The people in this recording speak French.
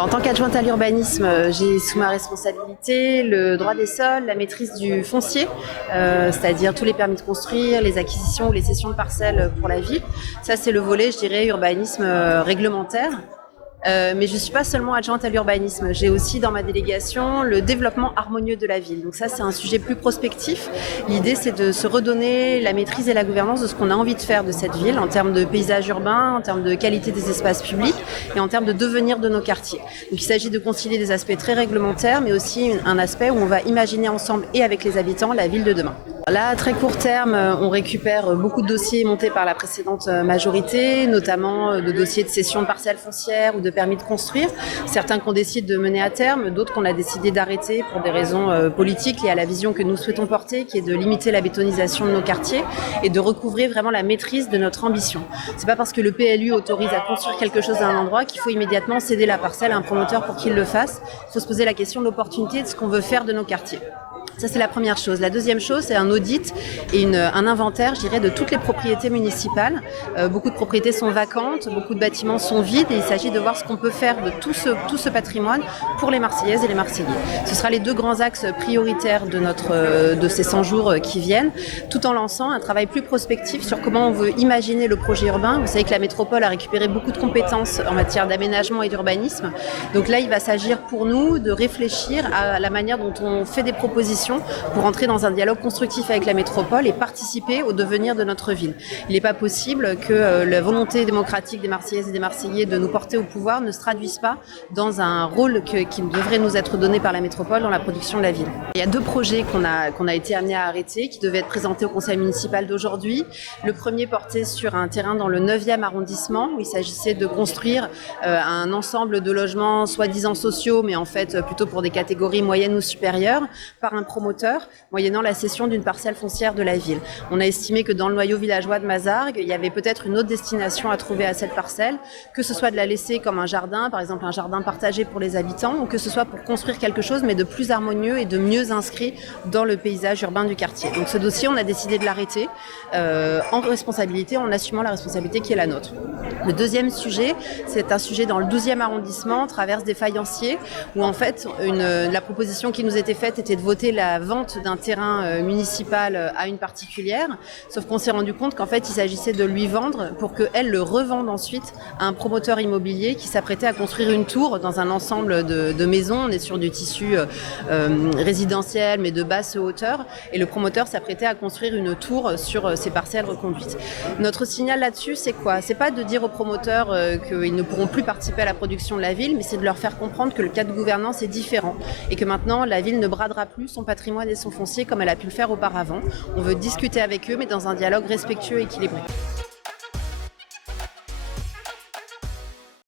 En tant qu'adjointe à l'urbanisme, j'ai sous ma responsabilité le droit des sols, la maîtrise du foncier, c'est-à-dire tous les permis de construire, les acquisitions ou les cessions de parcelles pour la ville. Ça, c'est le volet, je dirais, urbanisme réglementaire. Mais je ne suis pas seulement adjointe à l'urbanisme, j'ai aussi dans ma délégation le développement harmonieux de la ville. Donc ça, c'est un sujet plus prospectif. L'idée, c'est de se redonner la maîtrise et la gouvernance de ce qu'on a envie de faire de cette ville en termes de paysage urbain, en termes de qualité des espaces publics et en termes de devenir de nos quartiers. Donc il s'agit de concilier des aspects très réglementaires, mais aussi un aspect où on va imaginer ensemble et avec les habitants la ville de demain. Là, à très court terme, on récupère beaucoup de dossiers montés par la précédente majorité, notamment de dossiers de cession de parcelles foncières ou de permis de construire. Certains qu'on décide de mener à terme, d'autres qu'on a décidé d'arrêter pour des raisons politiques liées à la vision que nous souhaitons porter, qui est de limiter la bétonisation de nos quartiers et de recouvrir vraiment la maîtrise de notre ambition. C'est pas parce que le PLU autorise à construire quelque chose à un endroit qu'il faut immédiatement céder la parcelle à un promoteur pour qu'il le fasse. Il faut se poser la question de l'opportunité de ce qu'on veut faire de nos quartiers. Ça, c'est la première chose. La deuxième chose, c'est un audit et un inventaire, je dirais, de toutes les propriétés municipales. Beaucoup de propriétés sont vacantes, beaucoup de bâtiments sont vides et il s'agit de voir ce qu'on peut faire de tout ce patrimoine pour les Marseillaises et les Marseillais. Ce sera les deux grands axes prioritaires de ces 100 jours qui viennent, tout en lançant un travail plus prospectif sur comment on veut imaginer le projet urbain. Vous savez que la métropole a récupéré beaucoup de compétences en matière d'aménagement et d'urbanisme. Donc là, il va s'agir pour nous de réfléchir à la manière dont on fait des propositions pour entrer dans un dialogue constructif avec la métropole et participer au devenir de notre ville. Il n'est pas possible que la volonté démocratique des Marseillaises et des Marseillais de nous porter au pouvoir ne se traduise pas dans un rôle qui devrait nous être donné par la métropole dans la production de la ville. Il y a deux projets qu'on a été amenés à arrêter, qui devaient être présentés au conseil municipal d'aujourd'hui. Le premier portait sur un terrain dans le 9e arrondissement, où il s'agissait de construire un ensemble de logements soi-disant sociaux, mais en fait plutôt pour des catégories moyennes ou supérieures, par un promoteur, moyennant la cession d'une parcelle foncière de la ville. On a estimé que dans le noyau villageois de Mazargues, il y avait peut-être une autre destination à trouver à cette parcelle, que ce soit de la laisser comme un jardin, par exemple un jardin partagé pour les habitants, ou que ce soit pour construire quelque chose, mais de plus harmonieux et de mieux inscrit dans le paysage urbain du quartier. Donc ce dossier, on a décidé de l'arrêter en responsabilité, en assumant la responsabilité qui est la nôtre. Le deuxième sujet, c'est un sujet dans le 12e arrondissement, traverse des faïenciers, où en fait, la proposition qui nous était faite était de voter la vente d'un terrain municipal à une particulière, sauf qu'on s'est rendu compte qu'en fait il s'agissait de lui vendre pour qu'elle le revende ensuite à un promoteur immobilier qui s'apprêtait à construire une tour dans un ensemble de maisons. On est sur du tissu résidentiel mais de basse hauteur et le promoteur s'apprêtait à construire une tour sur ces parcelles reconduites. Notre signal là-dessus, c'est quoi? C'est pas de dire aux promoteurs qu'ils ne pourront plus participer à la production de la ville, mais c'est de leur faire comprendre que le cadre de gouvernance est différent et que maintenant la ville ne bradera plus son patrimoine et son foncier comme elle a pu le faire auparavant. On veut discuter avec eux, mais dans un dialogue respectueux et équilibré.